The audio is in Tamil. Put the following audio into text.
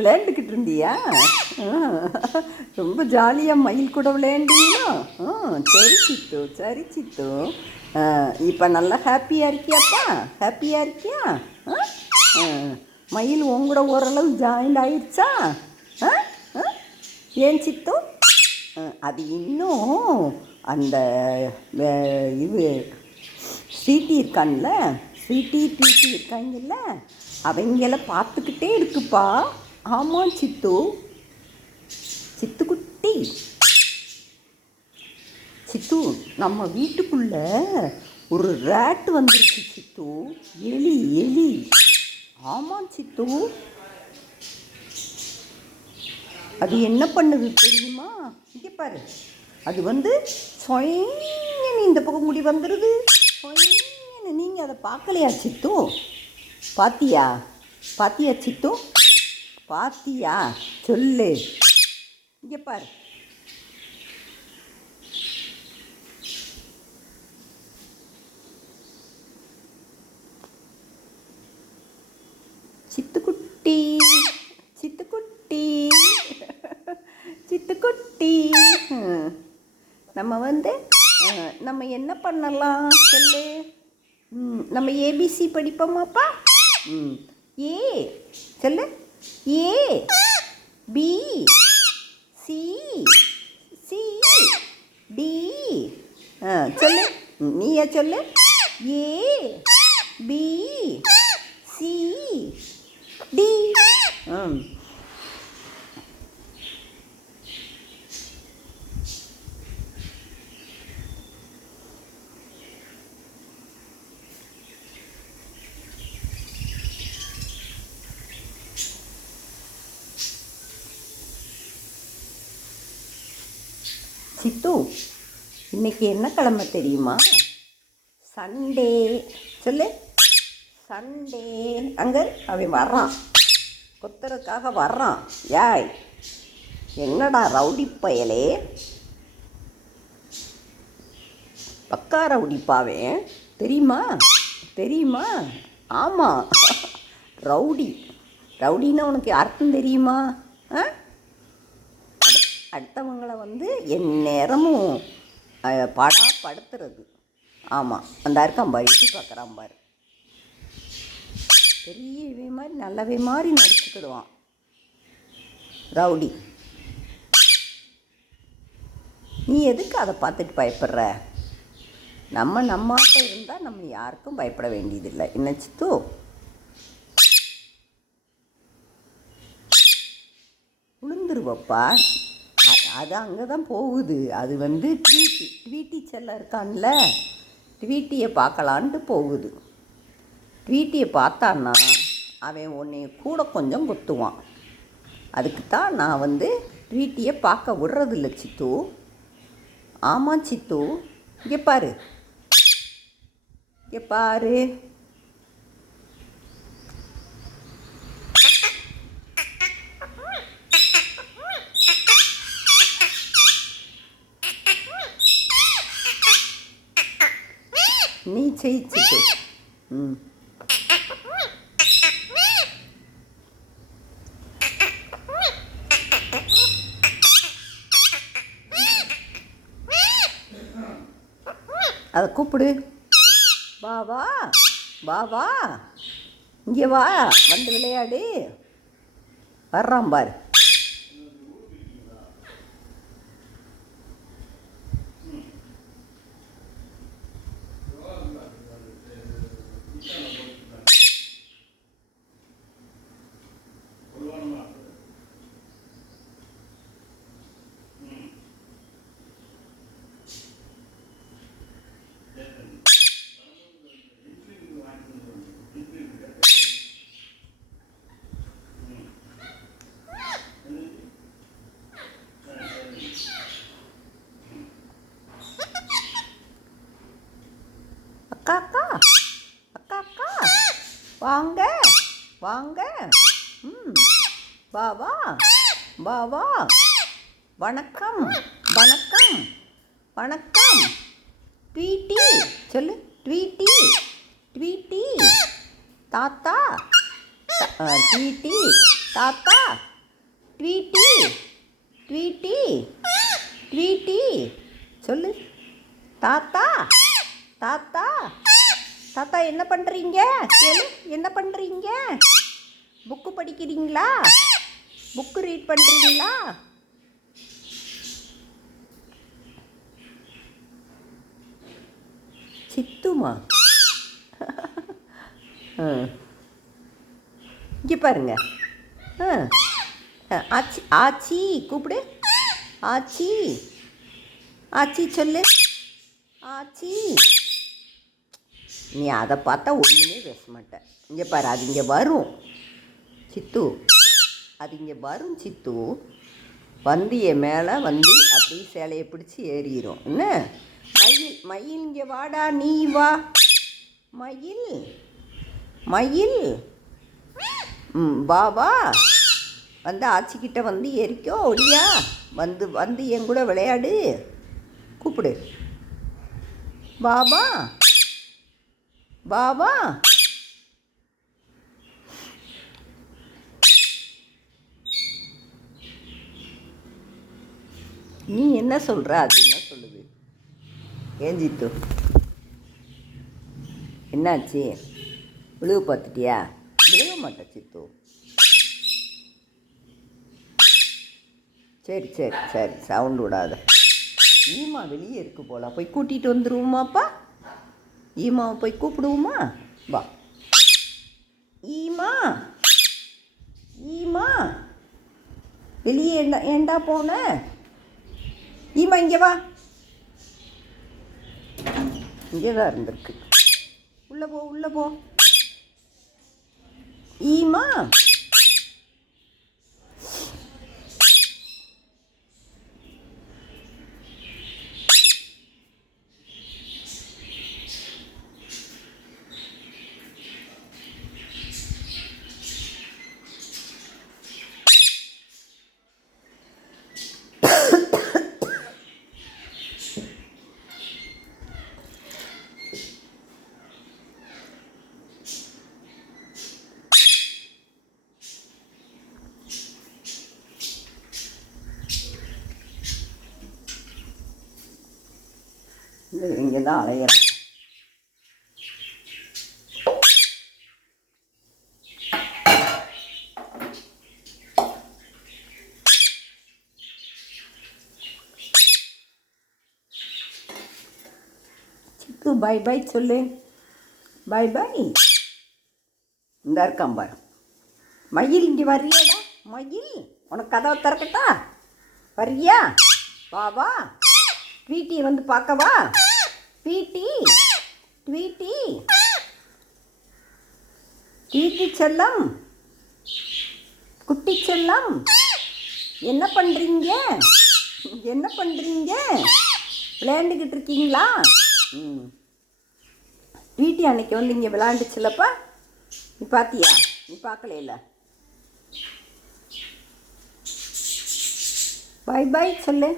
விளையாண்டுக்கிட்டு இருந்தியா? ரொம்ப ஜாலியாக மயில் கூட விளையாண்டீங்களா? சரி சித்து, சரி சித்து. இப்போ நல்லா ஹாப்பியாக இருக்கியாப்பா? ஹாப்பியாக இருக்கியா? மயில் உங்களோட ஓரளவு ஜாயிண்ட் ஆயிடுச்சா? ஏன் சித்து? அது இன்னும் அந்த இது ஸ்வீட்டி இருக்கான்ல, ஸ்வீட்டி ட்வீட்டி இருக்காங்கல்ல, அவங்கள பார்த்துக்கிட்டே இருக்குப்பா. ஆமாம் சித்து, சித்துக்குட்டி. சித்து, நம்ம வீட்டுக்குள்ள ஒரு ரேட் வந்துருச்சு சித்து. எலி எலி. ஆமாம் சித்து. அது என்ன பண்ணுது தெரியுமா? இங்கே பாரு, அது வந்து சொயின்னு இந்த பக்கம் முடி வந்துடுது. சொயின்னு. நீங்கள் அதை பார்க்கலையா சித்து? பாத்தியா? பாத்தியா சித்து? பாத்தியா? சொல்லு. இங்கே பாரு. சித்துக்குட்டி, சித்துக்குட்டி, சித்துக்குட்டி. நம்ம என்ன பண்ணலாம் சொல்லு? நம்ம ஏபிசி படிப்போமாப்பா? ஏ சொல்லு. ஏ பி சி சி டி. சொல்லு, நீயா சொல்லு. ஏ பி சி டி. சித்து, இன்னைக்கு என்ன கிழமை தெரியுமா? சண்டே. சொல்லு. சண்டே. அங்கே அவன் வர்றான், கொத்துறதுக்காக வர்றான். யாய், என்னடா ரவுடி பயலே, பக்கா ரவுடிப்பாவே. தெரியுமா? தெரியுமா? ஆமாம், ரவுடி. ரவுடின்னா உனக்கு அர்த்தம் தெரியுமா? அடுத்தவங்களை வந்து என் நேரமும் படுத்துறது. ஆமாம், அந்த இருக்கான் பாரு, எட்டி பார்க்குறான் பாரு. பெரியவே மாதிரி நல்லவே மாதிரி நடிச்சுக்கிடுவான் ரவுடி. நீ எதுக்கு அதை பார்த்துட்டு பயப்படுற? நம்மாட்ட இருந்தால் நம்ம யாருக்கும் பயப்பட வேண்டியதில்லை. என்ன சித்து? விழுந்துருவப்பா. அது அங்கே தான் போகுது. அது வந்து ட்வீட்டி செல்ல இருக்கான்ல, ட்வீட்டியை பார்க்கலான்ட்டு போகுது. ட்வீட்டியை பார்த்தான்னா அவன் உன்னை கூட கொஞ்சம் குத்துவான். அதுக்கு தான் நான் வந்து ட்வீட்டியை பார்க்க விடுறதில்ல சித்து. ஆமாம் சித்து. இங்கே பாரு, இங்கே பாரு. நீ ஜெயிச்சிட்டு. அதை கூப்பிடு. வா வா வா வா, இங்கே வா, வந்து விளையாடு. வர்றான் பாரு. அக்கா அக்கா, அக்கா அக்கா, வாங்க வாங்க. வா வா வா வா. வணக்கம் வணக்கம் வணக்கம். ட்வீட்டி சொல்லு. Tweety Tweety. தாத்தா. ட்வீட்டி தாத்தா. ட்வீட்டி ட்வீட்டி ட்வீட்டி சொல்லு. தாத்தா தாத்தா தாத்தா என்ன பண்ணுறீங்க? சொல்லு, என்ன பண்ணுறீங்க? புக்கு படிக்கிறீங்களா? புக்கு ரீட் பண்ணுறீங்களா? சித்துமா? இங்கே பாருங்க. ஆச்சி ஆச்சி கூப்பிடு. ஆச்சி ஆச்சி சொல்லு. ஆச்சி. நீ அதை பார்த்தா ஒன்றுமே பேச மாட்டேன். இங்கே பாரு, அது இங்கே வரும் சித்து. அது இங்கே வரும் சித்து. வந்து என் மேலே வந்து அப்படியே சேலையை பிடிச்சி ஏறிடும். என்ன மயில்? மயில் இங்கே வாடா, நீ வா. மயில் மயில் வா வா. வந்து ஆச்சிக்கிட்ட வந்து ஏறிக்கோ. ஒடியா வந்து வந்து என் கூட விளையாடு. கூப்பிடு. பாபா பாபா. நீ என்ன சொல்கிற? அது என்ன சொல்லுது? ஏன் ஜித்து, என்னாச்சு? விழுக பார்த்துட்டியா? விழுக மாட்டேன் சித்து. சரி சரி சரி, சவுண்டு விடாத. ஈமா வெளியே இருக்கு போல, போய் கூட்டிகிட்டு வந்துடுவோமாப்பா? ஈமாவை போய் கூப்பிடுவோமா? வா. ஈமா ஈமா வெளியே ஏண்டா போன? ஈமா இங்கே வா. இங்கே தான் இருந்திருக்கு. உள்ளே போ, உள்ளே போ. ஈமா இங்கே தான் அலையிறேன். சித்து பை பை சொல்லு. Bye bye. இந்த இருக்கான் பாரு மயில். இங்கே வர்றியாடா மயில்? உனக்கு கதவை திறக்கட்டா? வர்றியா? வா வா. ட்வீட்டியை வந்து பார்க்கவா? ட்வீட்டி ட்வீட்டி ட்வீட்டி செல்லம், குட்டி செல்லம், என்ன பண்ணுறீங்க? என்ன பண்ணுறீங்க? விளையாண்டுக்கிட்டு இருக்கீங்களா? ட்வீட்டி அன்னைக்கு வந்து இங்கே விளையாண்டுச்சுல்லப்பா. நீ பார்த்தியா? நீ பார்க்கல. பை பை சொல்லு.